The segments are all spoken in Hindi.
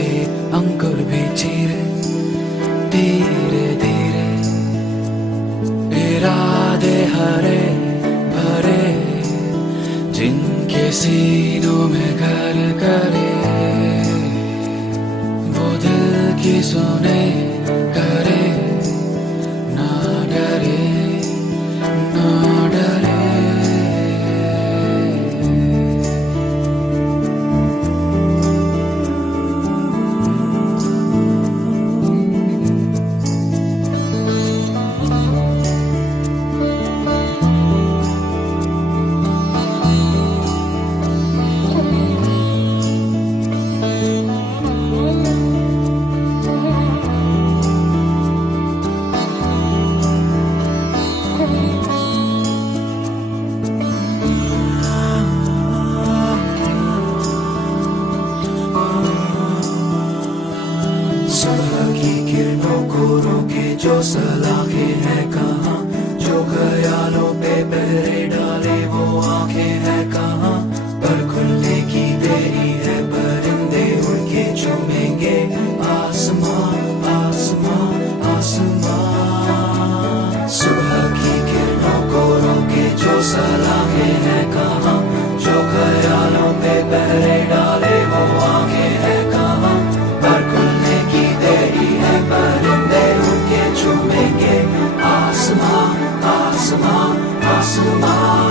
से अंकुर भी चीरे धीरे धीरे इरादे हरे भरे जिनके सीनों में घर करे वो दिल की सुने करे ना डरे ना डरे जो सलाखे हैं कहाँ जो ख्यालों पे पहरे डाले वो आंखें हैं कहाँ पर खुलने की देरी है परिंदे उड़ के चूमेंगे आसमां आसमां आसमां सुबह की किरणों को रोके जो सलाखे हैं कहाँ जो ख्यालों पे पहरे डाले वो आंखें हैं कहाँ पर खुलने की देरी है परिंदे चूमेंगे आसमां आसमां आसमां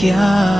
क्या